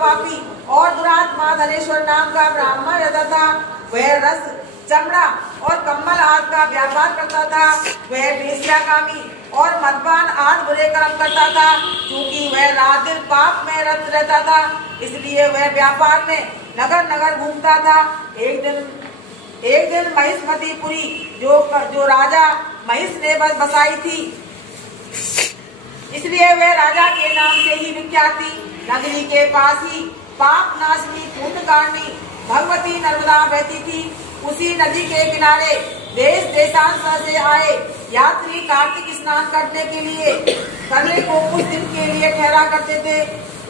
महापापी और दुरात्मा धनेश्वर नाम का ब्राह्मण रहता था। वह रस, चमड़ा और कम्बल आदि का व्यापार करता था। वह वेश्यागामी और मदपान आदि बुरे कर्म करता था। क्योंकि वह रात दिन पाप में रत रहता था, इसलिए वह व्यापार में नगर नगर घूमता था। एक दिन महिष्मतीपुरी जो राजा महिष ने बसाई थी, इसलिए वह राजा के नाम से ही विख्यात थी। नगरी के पास ही पाप नाशनी पुण्यकारिणी भगवती नर्मदा बहती थी। उसी नदी के किनारे देश देशांतर से आए यात्री कार्तिक स्नान करने को कुछ दिन के लिए ठहरा करते थे।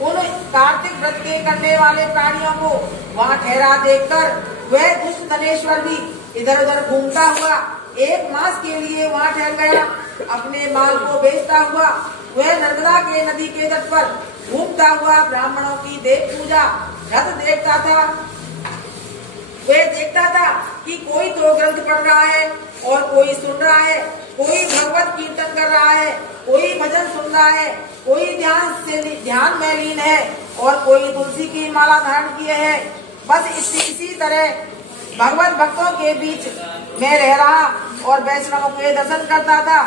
उन कार्तिक व्रत के करने वाले प्राणियों को वहाँ ठहरा देखकर वह दुष्ट धनेश्वर भी इधर उधर घूमता हुआ 1 मास के लिए वहाँ ठहर गया। अपने माल को बेचता हुआ वह नर्मदा के नदी के तट पर घूमता हुआ ब्राह्मणों की देव पूजा रथ देखता था। वह देखता था कि कोई तो ग्रंथ पढ़ रहा है और कोई सुन रहा है, कोई भगवत कीर्तन कर रहा है, कोई भजन सुन रहा है, कोई ध्यान में लीन है और कोई तुलसी की माला धारण किए है। बस इसी तरह भगवत भक्तों के बीच में रह रहा और वैष्णवों के दर्शन करता था,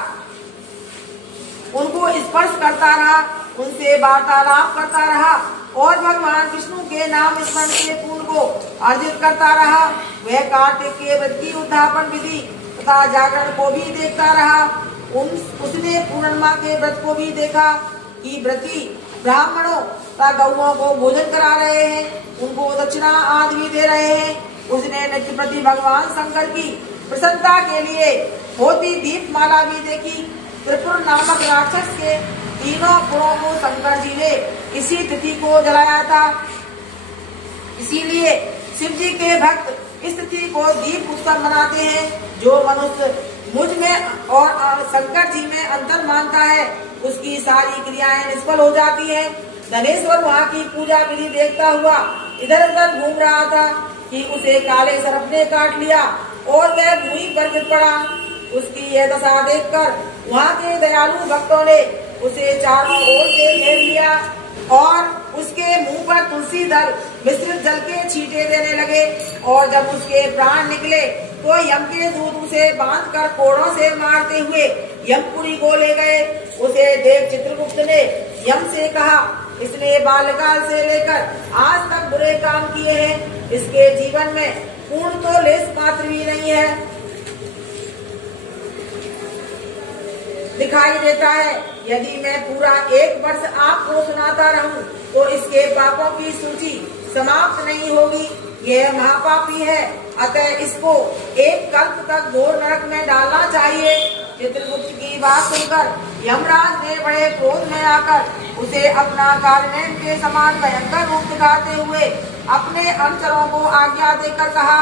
उनको स्पर्श करता रहा, उनसे वार्तालाप करता रहा और भगवान विष्णु के नाम स्मरण के पुण्य को अर्जित करता रहा। वह कार्तिक के व्रत की उद्यापन विधि तथा जागरण को भी देखता रहा। उसने पूर्णिमा के व्रत को भी देखा कि व्रती ब्राह्मणों तथा गौओं को भोजन करा रहे हैं, उनको दक्षिणा आदि भी दे रहे हैं। उसने नित्य प्रति भगवान शंकर की प्रसन्नता के लिए होती दीप माला भी देखी। त्रिपुर नामक राक्षस के तीनों पुरों को शंकर जी ने इसी तिथि को जलाया था। इसीलिए शिव जी के भक्त इस तिथि को दीप उत्सव मनाते हैं। जो मनुष्य मुझ में और शंकर जी में अंतर मानता है, उसकी सारी क्रियाएं निष्फल हो जाती हैं। धनेश्वर वहाँ की पूजा विधि देखता हुआ इधर उधर घूम रहा था कि उसे काले सर्प ने काट लिया और वह भूमि पर गिर पड़ा। उसकी यह दशा देखकर वहाँ के दयालु भक्तों ने उसे चारों ओर से घेर लिया और उसके मुंह पर तुलसी दल मिश्रित जल के छींटे देने लगे। और जब उसके प्राण निकले तो यम के दूत उसे बांधकर कोड़ों से मारते हुए यमपुरी को ले गए। उसे देख चित्रगुप्त ने यम से कहा, इसने बाल्यकाल से लेकर आज तक बुरे काम किए हैं, इसके जीवन में पूर्ण तो लेस मात्र भी नहीं है दिखाई देता है। यदि मैं पूरा 1 वर्ष आपको सुनाता रहूं तो इसके पापों की सूची समाप्त नहीं होगी। यह महापापी है, अतः इसको 1 कल्प तक घोर नरक में डालना चाहिए। चित्रगुप्त की बात सुनकर यमराज ने बड़े क्रोध में आकर उसे अपना कालनेम के समान भयंकर रूप दिखाते हुए अपने अनुचरों को आज्ञा देकर कहा,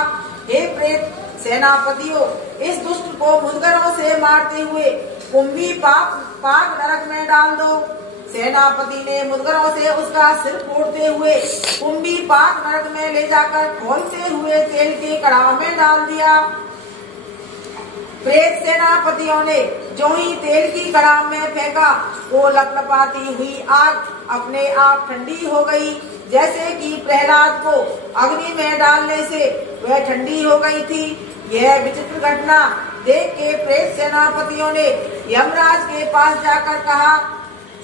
हे प्रेत सेनापतियों, इस दुष्ट को मुद्गरों से मारते हुए कुंभी पाक नरक में डाल दो। सेनापति ने मुद्गरों से उसका सिर फोड़ते हुए कुंभी पाक नरक में ले जाकर खोलते हुए तेल के कड़ाह में डाल दिया। प्रेत सेनापतियों ने जो ही तेल की कड़ाह में फेंका, वो लपलपाती हुई आग अपने आप ठंडी हो गई, जैसे कि प्रहलाद को अग्नि में डालने से वह ठंडी हो गई थी। यह विचित्र घटना देख के प्रेत सेनापतियों ने यमराज के पास जाकर कहा,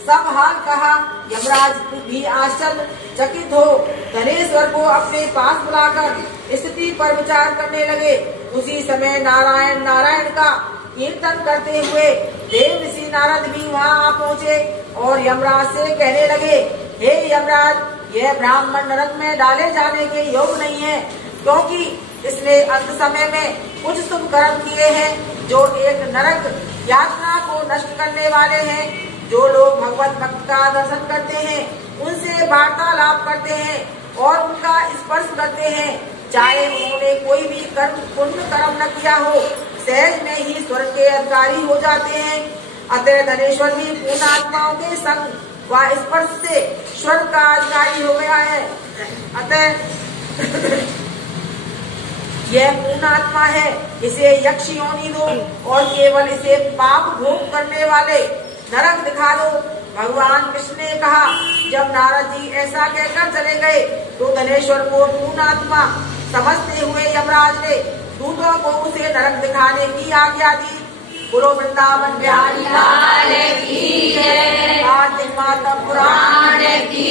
सब हाल कहा। यमराज भी आश्चर्यचकित हो धनेश्वर को अपने पास बुलाकर स्थिति पर विचार करने लगे। उसी समय नारायण नारायण का कीर्तन करते हुए देव ऋषि नारद भी वहाँ आ पहुँचे और यमराज से कहने लगे, हे यमराज, यह ब्राह्मण नरक में डाले जाने के योग नहीं है, क्योंकि इसने अंत समय में कुछ शुभ कर्म किए हैं जो एक नरक यातना को नष्ट करने वाले हैं। जो लोग भगवत भक्त का दर्शन करते हैं, उनसे वार्तालाप करते हैं और उनका स्पर्श करते हैं, चाहे उन्होंने कोई भी पुण्य कर्म न किया हो, सहज में ही स्वर्ग के अधिकारी हो जाते हैं। अतः धनेश्वर भी पूर्ण आत्माओं के संग व स्पर्श से स्वर्ग का अधिकारी हो गया है। अतः यह पूर्ण आत्मा है, इसे यक्ष योनि दो और केवल इसे पाप भोग करने वाले नरक दिखा दो। भगवान कृष्ण ने कहा, जब नारद जी ऐसा कहकर चले गए तो धनेश्वर को पूर्ण आत्मा समझते हुए यमराज ने दूतों को उसे नरक दिखाने की आज्ञा दी। बोलो वृंदावन बिहारी लाल की जय। कार्तिक माता पुराण की